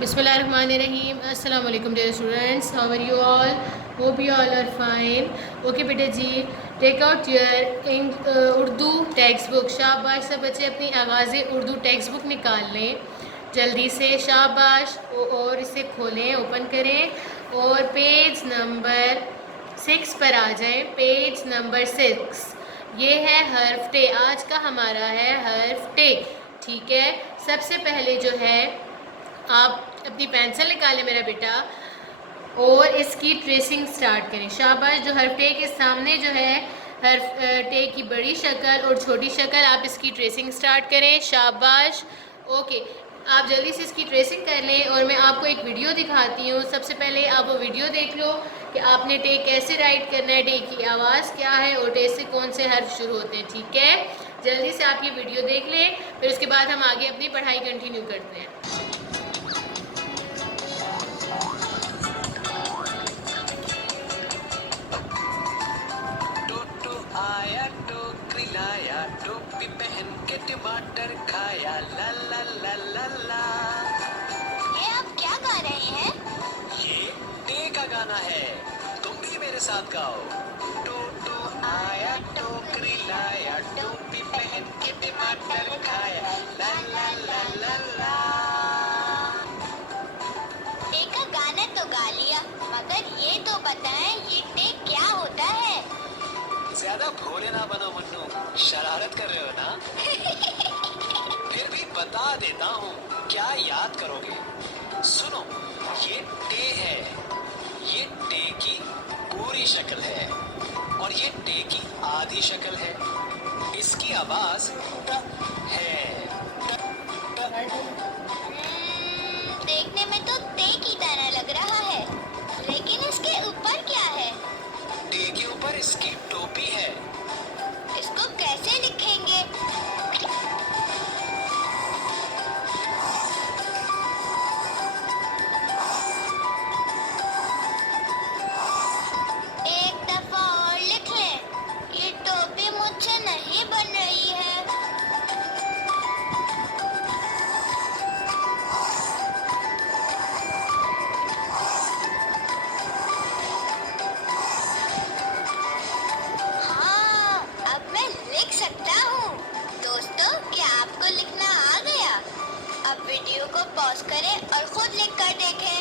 बिस्मिल्लाहिर्रहमानिर्रहीम। अस्सलाम वालेकुम dear students, how are you all? Hope you all are fine. Okay बेटा जी, take out your Urdu text book. शाबाश, सब बच्चे अपनी आगाज़ उर्दू टेक्स्ट बुक निकाल लें जल्दी से, शाबाश। और इसे खोलें, ओपन करें और पेज नंबर 6 पर आ जाएं। पेज नंबर 6, ये है हर्फ टे। आज का हमारा है हर्फ टे, ठीक है। सबसे पहले जो है, आप अपनी पेंसिल निकालें मेरा बेटा और इसकी ट्रेसिंग स्टार्ट करें। शाबाश। जो हर्फ टे के सामने जो है हर्फ टे की बड़ी शक्ल और छोटी शक्ल, आप इसकी ट्रेसिंग स्टार्ट करें। शाबाश। ओके, आप जल्दी से इसकी ट्रेसिंग कर लें और मैं आपको एक वीडियो दिखाती हूँ। सबसे पहले आप वो वीडियो देख लो कि आपने टे कैसे राइट करना है, टे की आवाज़ क्या है और टे से कौन से हर्फ शुरू होते हैं, ठीक है। जल्दी से आप ये वीडियो देख लें, फिर उसके बाद हम आगे अपनी पढ़ाई कंटिन्यू करते हैं। आया टोकरी लाया, टोपी पहन के टमाटर खाया, ला ला ला ला ला। ये आप क्या गा रहे हैं? ये टे का गाना है, तुम भी मेरे साथ गाओ। टोटो आया टोकरी लाया, टोपी पहन के टमाटर खाया, ला ला ला ला ला। टे का गाना तो गा लिया, मगर ये तो बताएं ये टे क्या होता है? ज्यादा भोले ना बनो मन्नू, शरारत कर रहे हो ना? फिर भी बता देता हूँ, क्या याद करोगे? सुनो, ये टे है, ये टे की पूरी शक्ल है और ये टे की आधी शक्ल है। इसकी आवाज ट है। ट, ट। देखने में तो टे की तरह लग रहा है, लेकिन इसके ऊपर क्या है? टे के ऊपर इसकी टोपी है। इसको कैसे लिखेंगे? एक दफा और लिख लें, ये टोपी मुझसे नहीं बन रही है। हाँ, अब मैं लिख सकता हूँ। दोस्तों, क्या आपको लिखना आ गया? अब वीडियो को पॉज करें और खुद लिख कर देखें।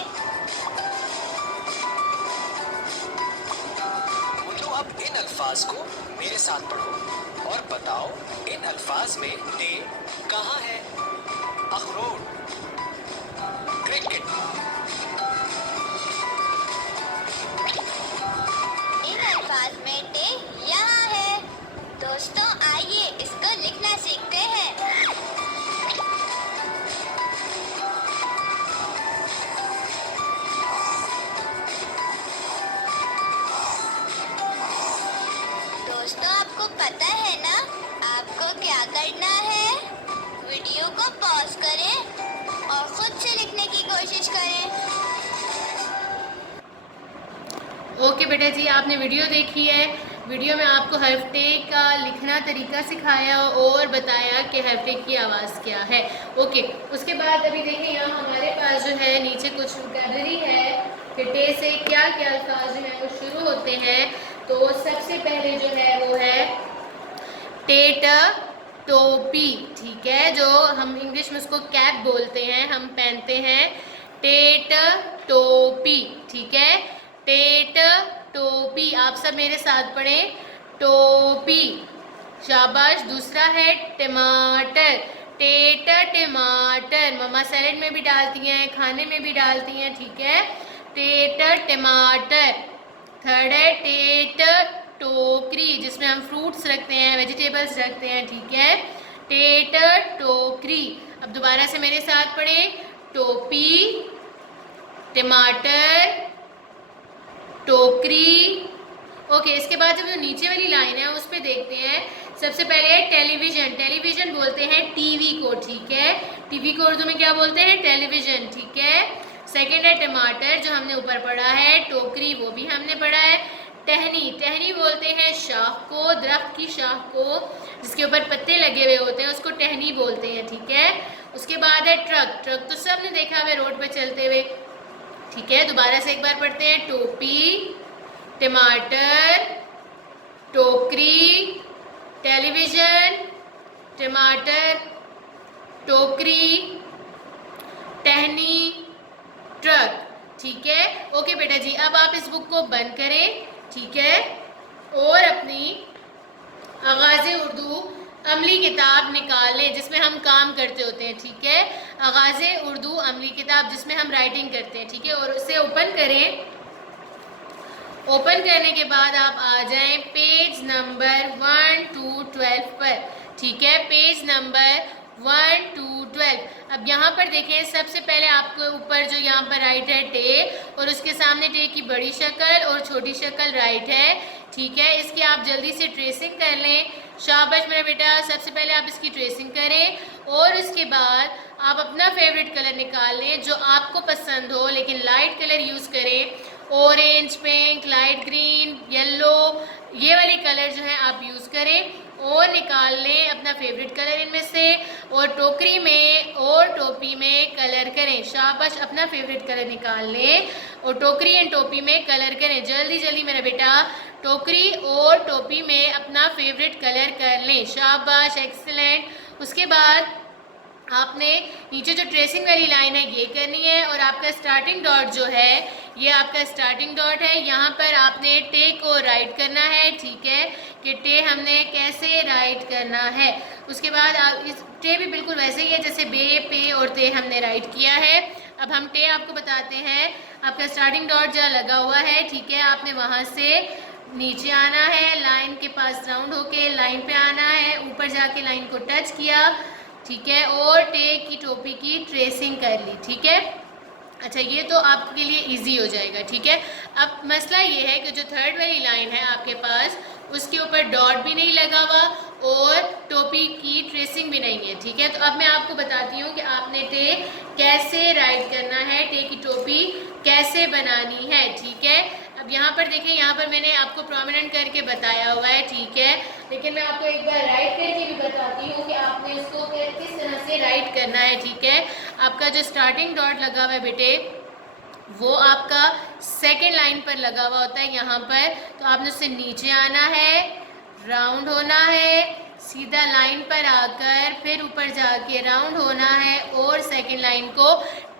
मुन्नू, अब इन अल्फाज को मेरे साथ पढ़ो और बताओ इन अल्फाज में टे कहाँ है? अखरोट, क्रिकेट। इन अल्फाज में टे यहाँ है। दोस्तों, आइए इसको लिखना सीखते हैं। दोस्तों, आपको पता है ना आपको क्या करना है? वीडियो को पॉज करें और खुद से लिखने की कोशिश करें। ओके बेटा जी, आपने वीडियो देखी है। वीडियो में आपको हर्फ टे का लिखना तरीका सिखाया और बताया कि हर्फ टे की आवाज़ क्या है। ओके, उसके बाद अभी देखें यहाँ हमारे पास जो है नीचे कुछ वोकैबुलरी है कि टे से क्या क्या अल्फाज जो है वो शुरू होते हैं। तो सबसे पहले जो है वो है टेट टोपी, ठीक है, जो हम इंग्लिश में उसको कैप बोलते हैं, हम पहनते हैं। टेट टोपी, ठीक है, टेट टोपी। आप सब मेरे साथ पढ़ें, टोपी। शाबाश। दूसरा है टमाटर, टेट टमाटर। मम्मा सैलेड में भी डालती हैं, खाने में भी डालती हैं, ठीक है, टेट टमाटर। थर्ड है टेट टोकरी, जिसमें हम फ्रूट्स रखते हैं, वेजिटेबल्स रखते हैं, ठीक है, टेट टोकरी। अब दोबारा से मेरे साथ पढ़ें, टोपी, टमाटर, टोकरी। ओके, इसके बाद जब जो नीचे वाली लाइन है उस पर देखते हैं। सबसे पहले है टेलीविजन। टेलीविजन बोलते हैं टीवी को, ठीक है, टीवी को उर्दू में क्या बोलते हैं? टेलीविजन, ठीक है। सेकंड है टमाटर, जो हमने ऊपर पढ़ा है। टोकरी, वो भी हमने पढ़ा है। टहनी, टहनी बोलते हैं शाख को, दरख्त की शाख को जिसके ऊपर पत्ते लगे हुए होते हैं, उसको टहनी बोलते हैं, ठीक है। उसके बाद है ट्रक, ट्रक तो सबने देखा हुआ रोड पे चलते हुए, ठीक है। दोबारा से एक बार पढ़ते हैं, टोपी, टमाटर, टोकरी, टेलीविज़न, टमाटर, टोकरी, टहनी, ट्रक, ठीक है। ओके बेटा जी, अब आप इस बुक को बंद करें, ठीक है, और अपनी आगाज़े उर्दू अमली किताब निकाल लें जिसमें हम काम करते होते हैं, ठीक है। आगाज़े उर्दू अमली किताब जिसमें हम राइटिंग करते हैं, ठीक है, और उसे ओपन करें। ओपन करने के बाद आप आ जाएं पेज नंबर 1 to 12 पर, ठीक है, पेज नंबर 1 to 12। अब यहाँ पर देखें, सबसे पहले आपको ऊपर जो यहाँ पर राइट है टे, और उसके सामने टे की बड़ी शक्ल और छोटी शक्ल राइट है, ठीक है। इसकी आप जल्दी से ट्रेसिंग कर लें। शाबाश मेरा बेटा, सबसे पहले आप इसकी ट्रेसिंग करें और उसके बाद आप अपना फेवरेट कलर निकाल लें जो आपको पसंद हो, लेकिन लाइट कलर यूज़ करें। Orange, pink, light green, yellow, ये वाले कलर जो है आप यूज़ करें और निकाल लें अपना फेवरेट कलर इनमें से, और टोकरी में और टोपी में कलर करें। शाबाश, अपना फेवरेट कलर निकाल लें और टोकरी एंड टोपी में कलर करें। जल्दी जल्दी मेरा बेटा, टोकरी और टोपी में अपना फेवरेट कलर कर लें। शाबाश, एक्सीलेंट। उसके बाद आपने नीचे जो ट्रेसिंग वाली लाइन है ये करनी है, और आपका स्टार्टिंग डॉट जो है ये आपका स्टार्टिंग डॉट है। यहाँ पर आपने टे को राइट करना है, ठीक है, कि टे हमने कैसे राइट करना है। उसके बाद आप इस टे भी बिल्कुल वैसे ही है जैसे बे, पे और ते हमने राइट किया है। अब हम टे आपको बताते हैं। आपका स्टार्टिंग डॉट जहाँ लगा हुआ है, ठीक है, आपने वहाँ से नीचे आना है, लाइन के पास राउंड होके लाइन पे आना है, ऊपर जाके लाइन को टच किया, ठीक है, और टे की टोपी की ट्रेसिंग कर ली, ठीक है। अच्छा, ये तो आपके लिए इजी हो जाएगा, ठीक है। अब मसला ये है कि जो थर्ड वाली लाइन है आपके पास, उसके ऊपर डॉट भी नहीं लगा हुआ और टोपी की ट्रेसिंग भी नहीं है, ठीक है। तो अब मैं आपको बताती हूँ कि आपने टे कैसे राइट करना है, टे की टोपी कैसे बनानी है, ठीक है। अब यहाँ पर देखें, यहाँ पर मैंने आपको प्रोमिनेंट करके बताया हुआ है, ठीक है, लेकिन मैं आपको एक बार राइट करके भी बताती हूँ कि आपने इसको किस तरह से राइट करना है, ठीक है। आपका जो स्टार्टिंग डॉट लगा हुआ है बेटे, वो आपका सेकंड लाइन पर लगा हुआ होता है यहाँ पर, तो आपने उससे नीचे आना है, राउंड होना है, सीधा लाइन पर आकर फिर ऊपर जाके राउंड होना है और सेकंड लाइन को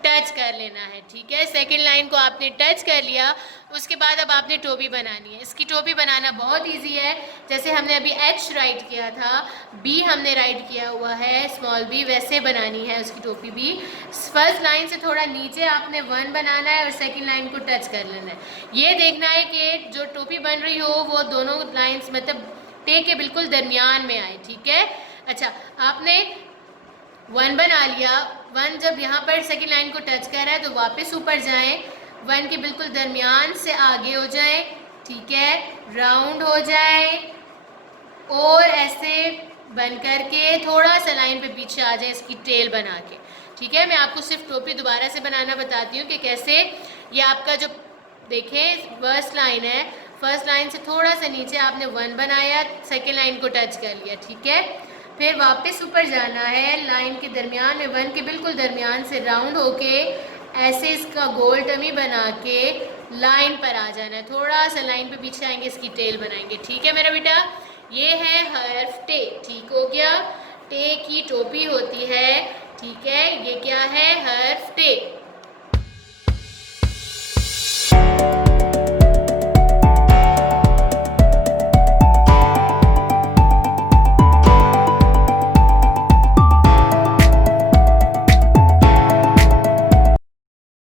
टच कर लेना है, ठीक है। सेकंड लाइन को आपने टच कर लिया, उसके बाद अब आपने टोपी बनानी है। इसकी टोपी बनाना बहुत इजी है, जैसे हमने अभी एच राइट किया था, बी हमने राइट किया हुआ है, स्मॉल बी, वैसे बनानी है उसकी टोपी भी। फर्स्ट लाइन से थोड़ा नीचे आपने 1 बनाना है और सेकंड लाइन को टच कर लेना है। ये देखना है कि जो टोपी बन रही हो वो दोनों लाइन्स मतलब टे के बिल्कुल दरमियान में आए, ठीक है। अच्छा, आपने 1 बना लिया। 1 जब यहाँ पर सेकंड लाइन को टच कर रहा है तो वापस ऊपर जाएं, 1 के बिल्कुल दरमियान से आगे हो जाएं, ठीक है, राउंड हो जाए और ऐसे बन करके थोड़ा सा लाइन पे पीछे आ जाए इसकी टेल बना के, ठीक है। मैं आपको सिर्फ टोपी दोबारा से बनाना बताती हूँ कि कैसे। ये आपका जो देखें फर्स्ट लाइन है, फर्स्ट लाइन से थोड़ा सा नीचे आपने 1 बनाया, सेकेंड लाइन को टच कर लिया, ठीक है, फिर वापस ऊपर जाना है, लाइन के दरमियान में 1 के बिल्कुल दरमियान से राउंड होके ऐसे इसका गोल टमी बना के लाइन पर आ जाना है, थोड़ा सा लाइन पे पीछे आएंगे, इसकी टेल बनाएंगे, ठीक है मेरा बेटा। ये है हर्फ टे, ठीक हो गया। टे की टोपी होती है, ठीक है, ये क्या है, हर्फ टे।